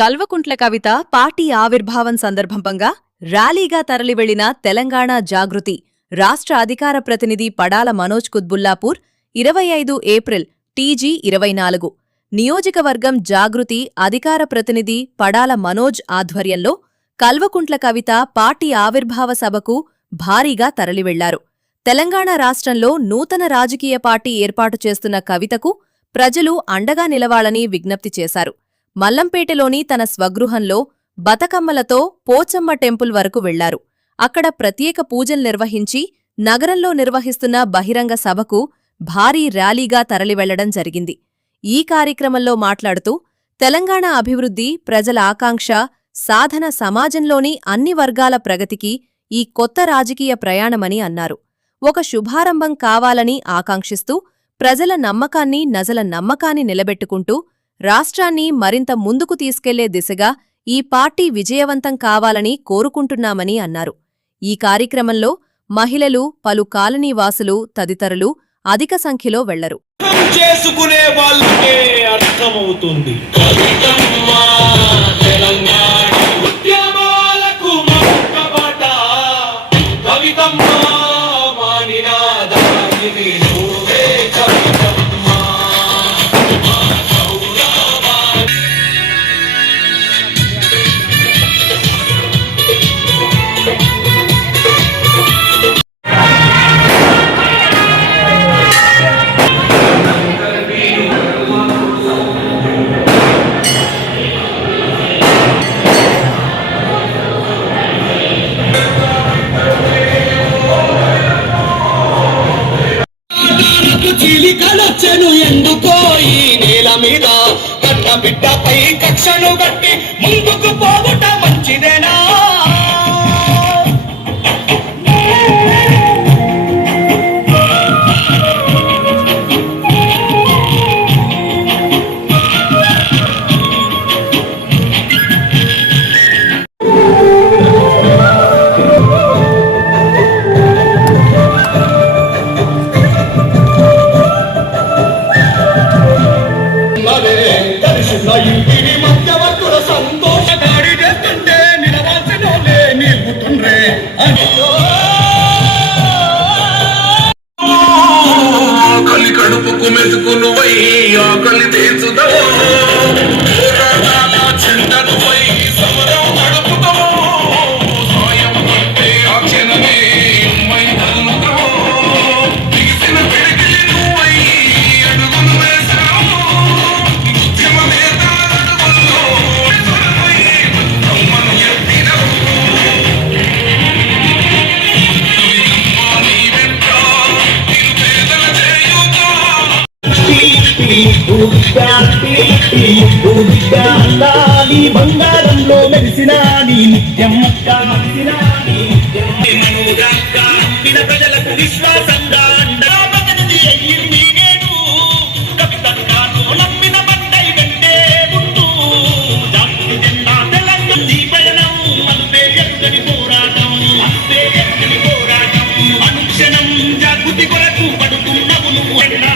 Kalvakuntla Kavitha party ఆవిర్భావం సందర్భంగా ర్యాలీగా తరలివెళ్లిన తెలంగాణ జాగృతి రాష్ట్ర అధికార ప్రతినిధి పడాల మనోజ్ కుత్బుల్లాపూర్ 25 ఏప్రిల్ టీజీ 24 నియోజకవర్గం జాగృతి అధికార ప్రతినిధి పడాల మనోజ్ ఆధ్వర్యంలో కల్వకుంట్ల కవిత పార్టీ ఆవిర్భావ సభకు భారీగా తరలివెళ్లారు. తెలంగాణ రాష్ట్రంలో నూతన రాజకీయ పార్టీ ఏర్పాటు చేస్తున్న కవితకు ప్రజలు అండగా నిలవాలని విజ్ఞప్తి చేశారు. మల్లంపేటలోని తన స్వగృహంలో బతకమ్మలతో పోచమ్మ టెంపుల్ వరకు వెళ్లారు. అక్కడ ప్రత్యేక పూజలు నిర్వహించి నగరంలో నిర్వహిస్తున్న బహిరంగ సభకు భారీ ర్యాలీగా తరలివెళ్లడం జరిగింది. ఈ కార్యక్రమంలో మాట్లాడుతూ తెలంగాణ అభివృద్ధి, ప్రజల ఆకాంక్ష, సాధన సమాజంలోని అన్ని వర్గాల ప్రగతికి ఈ కొత్త రాజకీయ ప్రయాణమని అన్నారు. ఒక శుభారంభం కావాలని ఆకాంక్షిస్తూ ప్రజల నమ్మకాన్ని, నజల నమ్మకాన్ని నిలబెట్టుకుంటూ రాష్ట్రాన్ని మరింత ముందుకు తీసుకెళ్లే దిశగా ఈ పార్టీ విజయవంతం కావాలని కోరుకుంటున్నామని అన్నారు. ఈ కార్యక్రమంలో మహిళలు, పలు కాలనీవాసులు తదితరులు అధిక సంఖ్యలో వెళ్లరు. చేసుకునే వాళ్ళకే అర్థమవుతుంది. చీలికలొచ్చెను ఎందుకోయి నేల మీద కన్న బిడ్డపై కక్షను గట్టి ముందుకు పోవుట మంచిదేనా? ఇంటిని మధ్యవర్తుల సంతోషగాడి చేస్తుంటే నిలవాల్సినోలే నిలుపుతుండ్రే ఆకలి కడుపుకు మెతుకు నువ్వై ఆకలి తీర్చుతావో, చింతను పోయి సమరం నడుపుతావో, సాయం అంటే ఆ క్షణమే మైదానుతావో, దిగిసిన పిడికిలి నువ్వై అడుగులు వేసావు. బంగారంలో మెరిసిన నీ నిత్యం ప్రజలకు విశ్వాసంగా నమ్మిన బండై వెంటే ఉంటూ జాతి జెండా తెలంగాణ పయనం అంతే ఎక్కడి పోరాటం, అంతే ఎక్కడి పోరాటం. అనుక్షణం జాగృతి కొరకు పడుతున్నవు నువ్వు అన్నా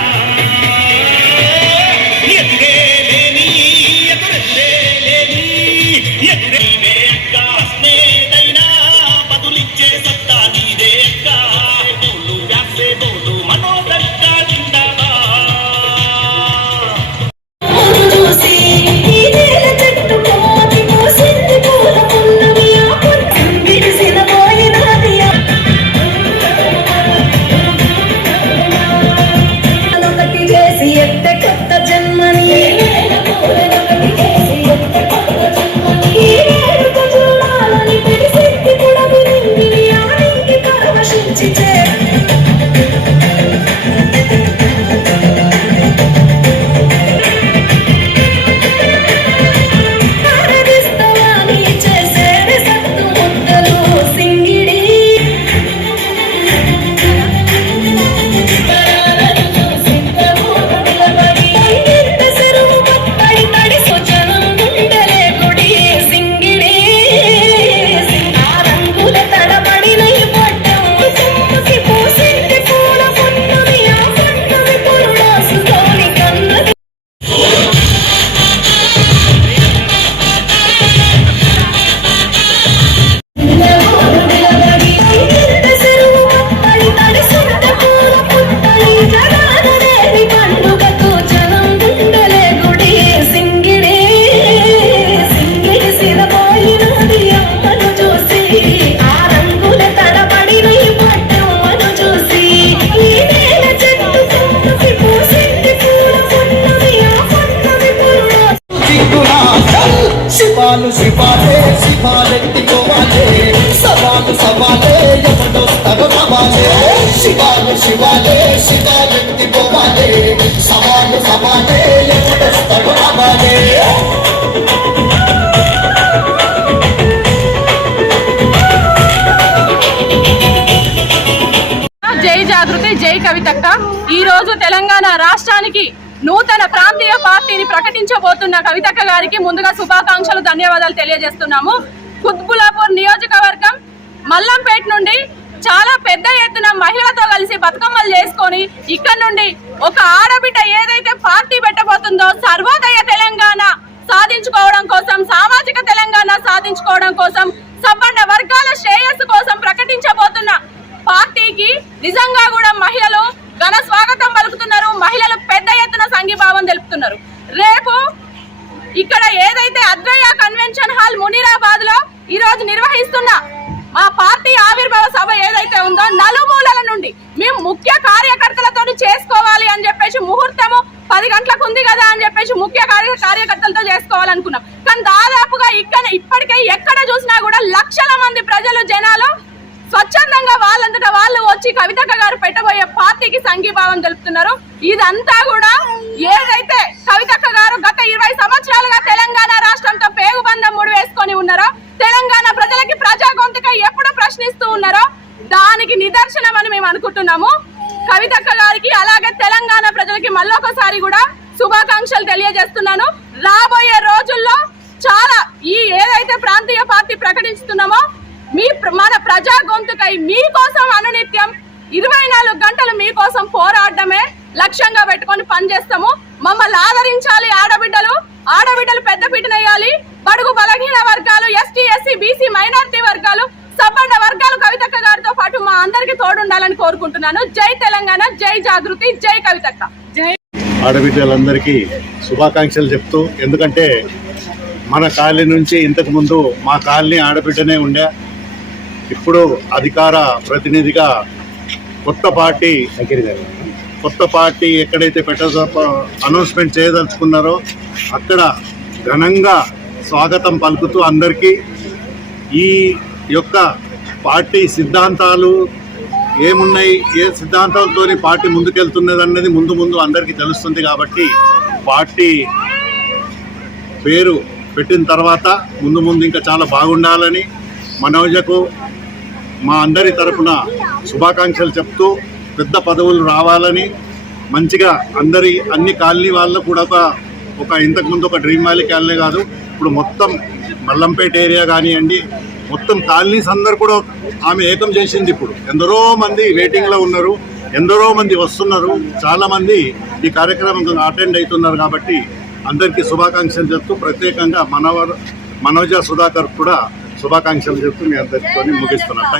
ఈ శివాలు శివాలే శివాలెత్తిపోవాలే సవాలు సవాలే ఎవడొస్తాడో రావాలే శివాలు శివాలే శివాలెత్తిపోవాలే సవాలు సవాలే ఎవడొస్తాడో రావాలే జై జాగృతి జై కవితక్క. ఈ రోజు తెలంగాణ రాష్ట్రానికి నూతన ప్రాంతీయ పార్టీని ప్రకటించబోతున్న కవితక్క గారికి ముందుగా శుభాకాంక్షలు, ధన్యవాదాలు తెలియజేస్తున్నాము. కుత్బుల్లాపూర్ నియోజకవర్గం మల్లంపేట నుండి చాలా పెద్ద ఎత్తున మహిళలతో కలిసి బతుకమ్మలు చేసుకొని ఇక్కడ నుండి ఒక ఆడబిడ్డ ఏదైతే పార్టీ పెట్టబోతుందో సర్వోదయ తెలంగాణ సాధించుకోవడం కోసం, సామాజిక తెలంగాణ సాధించుకోవడం కోసం, సబ్బండ వర్గాల శ్రేయస్సు కోసం ప్రకటించబోతున్న పార్టీకి నిజంగా కూడా మహిళలు ఘన స్వాగతం పలుకుతున్నారు. మహిళలు పెద్ద ఎత్తున సంఘీభావం తెలుపుతున్నారు. రేపు ఇక్కడ ఏదైతే అద్వైయ కన్వెన్షన్ హాల్ మునీరాబాద్ లో ఈ రోజు నిర్వహిస్తున్న మా పార్టీ ఆవిర్భావ సభ ఏదైతే ఉందో నలుమూలల నుండి మేము ముఖ్య కార్యకర్తలతో చేసుకోవాలి అని చెప్పేసి ముహూర్తము 10 గంటలకు ఉంది కదా అని చెప్పేసి ముఖ్య కార్యకర్తలతో చేసుకోవాలనుకున్నాం. కానీ దాదాపుగా ఇప్పటికే ఎక్కడ చూసినా కూడా లక్షల మంది ప్రజలు జనాలు స్వచ్ఛందంగా వాళ్ళంతటా వాళ్ళు వచ్చి కవితక్క గారు పెట్టబోయే పార్టీకి సంఘీభావం తెలుపుతున్నారు. ఇదంతా కూడా ఏదైతే కవితక్క గారు గత 20 సంవత్సరాలుగా తెలంగాణ రాష్ట్రంతో పేగుబంధం ముడివేసుకొని ఉన్నారో, తెలంగాణ ప్రజలకి ప్రజా గొంతుక ఎప్పుడు ప్రశ్నిస్తూ ఉన్నారో దానికి నిదర్శనం అని మేము అనుకుంటున్నాము. కవితక్క గారికి అలాగే తెలంగాణ ప్రజలకి మళ్ళొకసారి కూడా శుభాకాంక్షలు తెలియజేస్తున్నాను. రాబోయే రోజుల్లో చాలా ఈ ఏదైతే ప్రాంతీయ పార్టీ ప్రకటిస్తున్నామో మన ప్రజా గొంతుకై మీకోసం అనునిత్యం 24 గంటలు మీకోసం పోరాడమే లక్ష్యంగా పెట్టుకొని పనిచేస్తాము. మమ్మల్ని ఆదరించాలి. ఆడబిడ్డలు పెద్దపీటనేయాలి. బడుగు బలహీన వర్గాలు, ఎస్టీ ఎస్సీ బీసీ మైనారిటీ వర్గాలు, సబ్బండ వర్గాలు కవితక్క గారితో పాటు మా అందరికి తోడుండాలని కోరుకుంటున్నాను. జై తెలంగాణ, జై జాగృతి, జై కవితక్క. జై ఆడబిడ్డలందరికీ శుభాకాంక్షలు చెప్తూ, ఎందుకంటే మన కాలనీ నుంచి ఇంతకు ముందు మా కాలనీ ఆడబిడ్డనే ఉండే, ఇప్పుడు అధికార ప్రతినిధిగా కొత్త పార్టీ ఎక్కడైతే అనౌన్స్మెంట్ చేయదలుచుకున్నారో అక్కడ ఘనంగా స్వాగతం పలుకుతూ అందరికీ ఈ యొక్క పార్టీ సిద్ధాంతాలు ఏమున్నాయి, ఏ సిద్ధాంతాలతో పార్టీ ముందుకెళ్తున్నది అన్నది ముందు అందరికీ తెలుస్తుంది. కాబట్టి పార్టీ పేరు పెట్టిన తర్వాత ముందు ఇంకా చాలా బాగుండాలని మనోజకు మా అందరి తరఫున శుభాకాంక్షలు చెప్తూ, పెద్ద పదవులు రావాలని, మంచిగా అన్ని కాలనీ వాళ్ళు కూడా ఒక ఇంతకుముందు ఒక డ్రీమ్ వ్యాలీ కాలనీ కాదు, ఇప్పుడు మొత్తం మల్లంపేట ఏరియా కానివ్వండి, మొత్తం కాలనీస్ అందరు కూడా ఆమె ఏకం చేసింది. ఇప్పుడు ఎందరో మంది వెయిటింగ్లో ఉన్నారు, ఎందరో మంది వస్తున్నారు, చాలామంది ఈ కార్యక్రమం అటెండ్ అవుతున్నారు. కాబట్టి అందరికీ శుభాకాంక్షలు చెప్తూ, ప్రత్యేకంగా మనోజ సుధాకర్ కూడా శుభాకాంక్షలు చెప్తూ మీ అందరితో ముగిస్తున్నాను.